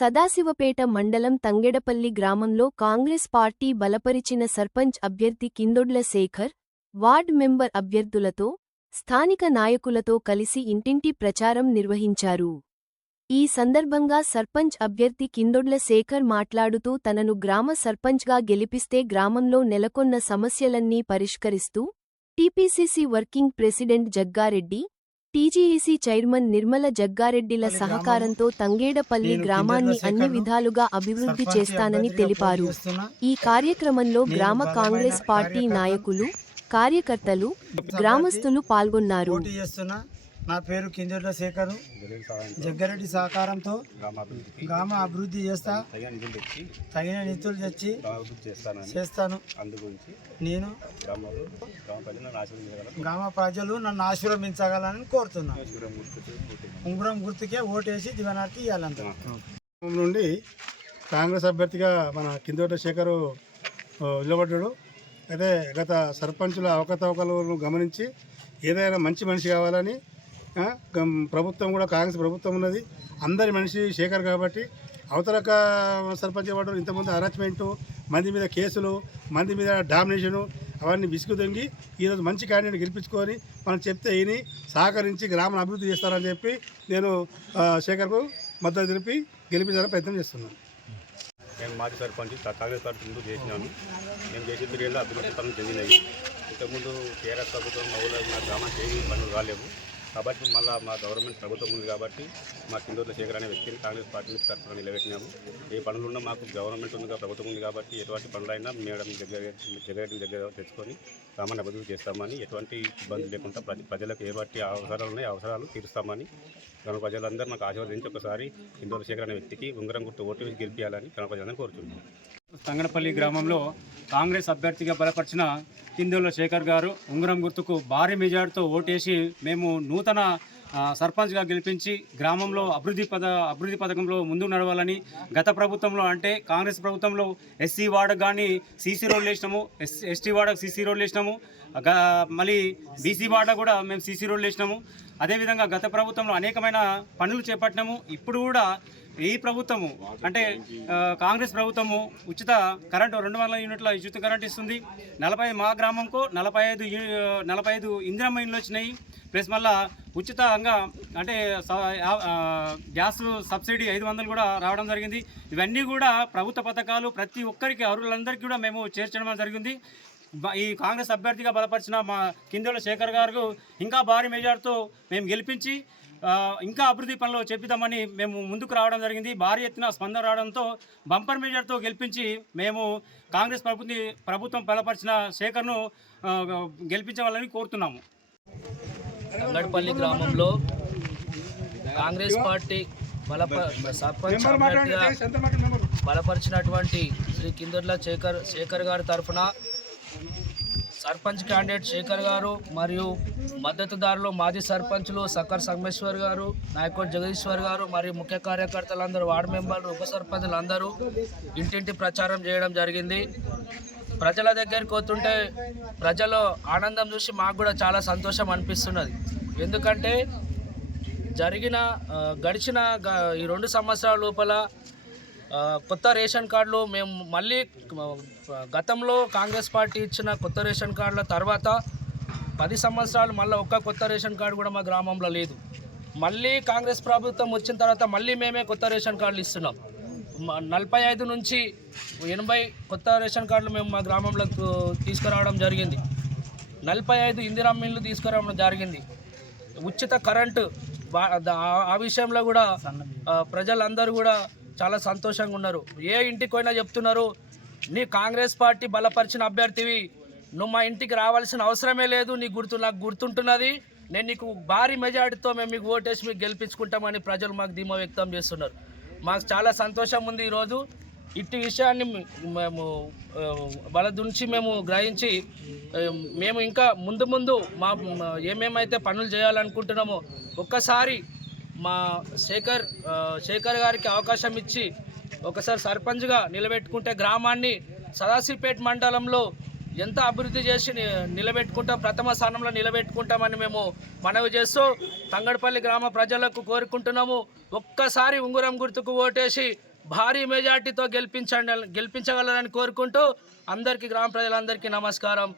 సదాశివపేట మండలం తంగెడపల్లి గ్రామంలో కాంగ్రెస్ పార్టీ బలపరిచిన సర్పంచ్ అభ్యర్థి కిందొడ్ల శేఖర్, వార్డ్ మెంబర్ అభ్యర్థులతో, స్థానిక నాయకులతో కలిసి ఇంటింటి ప్రచారం నిర్వహించారు. ఈ సందర్భంగా సర్పంచ్ అభ్యర్థి కిందొడ్ల శేఖర్ మాట్లాడుతూ తనను గ్రామ సర్పంచ్గా గెలిపిస్తే గ్రామంలో నెలకొన్న సమస్యలన్నీ పరిష్కరిస్తూ, TPCC working president Jaggareddy, TGEC chairman Nirmala జగ్గారెడ్డిల సహకారంతో తంగేడపల్లి గ్రామాన్ని అన్ని విధాలుగా అభివృద్ధి చేస్తానని తెలిపారు. ఈ కార్యక్రమంలో గ్రామ కాంగ్రెస్ పార్టీ నాయకులు, కార్యకర్తలు, గ్రామస్తులు పాల్గొన్నారు. నా పేరు కిందొడ్ల శేఖరు. జగ్గారెడ్డి సహకారంతో గ్రామ అభివృద్ధి చేస్తా, తగిన నిధులు తెచ్చి చేస్తాను. నేను గ్రామ ప్రజలు నన్ను ఆశీర్వదించగలని కోరుతున్నాను. ఉంగరం గుర్తుకే ఓటేసి దివనార్తి ఇవ్వాలంట. నుండి కాంగ్రెస్ అభ్యర్థిగా మన కిందొడ్ల శేఖరు నిలబడ్డాడు. అయితే గత సర్పంచుల అవకతవకలను గమనించి ఏదైనా మంచి మనిషి కావాలని ప్రభుత్వం కూడా కాంగ్రెస్ ప్రభుత్వం ఉన్నది. అందరి మనిషి శేఖర్ కాబట్టి అవతలక సర్పంచ్ వాడు ఇంతకుముందు హరాస్మెంటు, మంది మీద కేసులు, మంది మీద డామినేషను అవన్నీ విసుగు దొంగి ఈరోజు మంచి క్యాండిడేట్ గెలిపించుకొని మనం చెప్తే ఈయన సహకరించి గ్రామాన్ని అభివృద్ధి చేస్తారని చెప్పి నేను శేఖర్కు మద్దతు తెలిపి గెలిపించాలని ప్రయత్నం చేస్తున్నాను. నేను మాజీ సర్పంచ్ కాంగ్రెస్ పార్టీ ముందు చేసినాను. నేను చేసే పీరియడ్లో అభివృద్ధి పనులు చెందినాయి. ఇంతకుముందు టీఆర్ఎస్ ప్రభుత్వం మా ఊళ్ళో మా గ్రామానికి ఏమీ పనులు రాలేవు. కాబట్టి మళ్ళీ మా గవర్నమెంట్ ప్రభుత్వం ఉంది కాబట్టి మా కిందొడ్ల శేఖర్ అనే వ్యక్తిని కాంగ్రెస్ పార్టీ తరఫున నిలబెట్టినాము. ఏ పనులున్నా మాకు గవర్నమెంట్ ఉంది, ప్రభుత్వం ఉంది కాబట్టి ఎటువంటి పనులైనా మేడం జగ్గారెడ్డి దగ్గర తెచ్చుకొని గ్రామాన్ని అభివృద్ధి చేస్తామని, ఎటువంటి ఇబ్బంది లేకుండా ప్రజలకు ఏ బట్టి అవసరాలు ఉన్నాయో అవసరాలు తీరుస్తామని గ్రామ ప్రజలందరూ మాకు ఆశీర్వదించి ఒకసారి కిందొడ్ల శేఖర్ అనే వ్యక్తికి ఉంగరం గుర్తు ఓటు వేసి గెలిపించాలని గ్రామ ప్రజలందరూ కోరుతున్నాం. తంగడపల్లి గ్రామంలో కాంగ్రెస్ అభ్యర్థిగా బలపరిచిన కిందొడ్ల శేఖర్ గారు ఉంగరం గుర్తుకు భారీ మెజార్టీతో ఓటేసి మేము నూతన సర్పంచ్గా గెలిపించి గ్రామంలో అభివృద్ధి పథకంలో ముందుకు నడవాలని, గత ప్రభుత్వంలో అంటే కాంగ్రెస్ ప్రభుత్వంలో ఎస్సీ వార్డుకు కానీ సీసీ రోడ్లు వేసినాము, ఎస్టీ వార్డుకు సీసీ రోడ్లు వేసినాము, మళ్ళీ బీసీ వార్డు కూడా మేము సీసీ రోడ్లు వేసినాము. అదేవిధంగా గత ప్రభుత్వంలో అనేకమైన పనులు చేపట్టినాము. ఇప్పుడు కూడా ఈ ప్రభుత్వము అంటే కాంగ్రెస్ ప్రభుత్వము ఉచిత కరెంటు 200 యూనిట్ల ఉచిత కరెంట్ ఇస్తుంది. 40 మా గ్రామంకు 45 ఇందిరమ్మ ఇండ్లు వచ్చినాయి. ప్లస్ మళ్ళీ ఉచితంగా అంటే గ్యాస్ సబ్సిడీ 500 కూడా రావడం జరిగింది. ఇవన్నీ కూడా ప్రభుత్వ పథకాలు ప్రతి ఒక్కరికి అర్హులందరికీ కూడా మేము చేర్చడం జరిగింది. ఈ కాంగ్రెస్ అభ్యర్థిగా బలపరిచిన మా కిందొడ్ల శేఖర్ గారు ఇంకా భారీ మెజార్టీతో మేము గెలిపించి ఇంకా అభివృద్ధి పనులు చేపిద్దామని మేము ముందుకు రావడం జరిగింది. భారీ ఎత్తున స్పందన రావడంతో బంపర్ మెజార్టీతో గెలిపించి మేము కాంగ్రెస్ ప్రభుత్వం బలపరిచిన శేఖర్ను గెలిపించవాలని కోరుతున్నాము. తంగడపల్లి గ్రామంలో కాంగ్రెస్ పార్టీ సర్పంచ్ అభ్యర్థిగా బలపరిచినటువంటి శ్రీ కిందొడ్ల శేఖర్ గారి తరఫున సర్పంచ్ క్యాండిడేట్ శేఖర్ గారు మరియు మద్దతుదారులు మాజీ సర్పంచులు సక్కర్ సంగమేశ్వర్ గారు, నాయకుడు జగదీశ్వర్ గారు మరియు ముఖ్య కార్యకర్తలందరూ, వార్డు మెంబర్లు, ఉప సర్పంచులు అందరూ ఇంటింటి ప్రచారం చేయడం జరిగింది. ప్రజల దగ్గరికి పోతుంటే ప్రజల ఆనందం చూసి మాకు కూడా చాలా సంతోషం అనిపిస్తున్నది. ఎందుకంటే గడిచిన ఈ 2 సంవత్సరాల లోపల కొత్త రేషన్ కార్డులు మేము మళ్ళీ గతంలో కాంగ్రెస్ పార్టీ ఇచ్చిన కొత్త రేషన్ కార్డుల తర్వాత 10 సంవత్సరాలు మళ్ళీ ఒక్క కొత్త రేషన్ కార్డు కూడా మా గ్రామంలో లేదు. మళ్ళీ కాంగ్రెస్ ప్రభుత్వం వచ్చిన తర్వాత మళ్ళీ మేమే కొత్త రేషన్ కార్డులు ఇస్తున్నాం. 45 నుంచి 80 కొత్త రేషన్ కార్డులు మేము మా గ్రామంలో తీసుకురావడం జరిగింది. 45 ఇందిరమ్మ ఇళ్ళు తీసుకురావడం జరిగింది. ఉచిత కరెంటు ఆ విషయంలో కూడా ప్రజలందరూ కూడా చాలా సంతోషంగా ఉన్నారు. ఏ ఇంటికి పోయినా చెప్తున్నారు, నీ కాంగ్రెస్ పార్టీ బలపరిచిన అభ్యర్థివి, నువ్వు మా ఇంటికి రావాల్సిన అవసరమే లేదు, నాకు గుర్తుంటున్నది, నేను నీకు భారీ మెజార్టీతో మేము మీకు ఓటేసి మీకు గెలిపించుకుంటామని ప్రజలు మాకు ధీమా వ్యక్తం చేస్తున్నారు. మాకు చాలా సంతోషం ఉంది. ఈరోజు ఇట్టి విషయాన్ని మేము వాళ్ళ నుంచి మేము గ్రహించి మేము ఇంకా ముందు ఏమేమైతే పనులు చేయాలనుకుంటున్నామో ఒక్కసారి మా శేఖర్ గారికి అవకాశం ఇచ్చి ఒకసారి సర్పంచ్గా నిలబెట్టుకుంటే గ్రామాన్ని సదాశివపేట మండలంలో ఎంత అభివృద్ధి చేసి నిలబెట్టుకుంటాం, ప్రథమ స్థానంలో నిలబెట్టుకుంటామని మేము మనవి చేస్తూ తంగడపల్లి గ్రామ ప్రజలకు కోరుకుంటున్నాము. ఒక్కసారి ఉంగరం గుర్తుకు ఓటేసి భారీ మెజార్టీతో గెలిపించగలరని కోరుకుంటూ అందరికీ గ్రామ ప్రజలందరికీ నమస్కారం.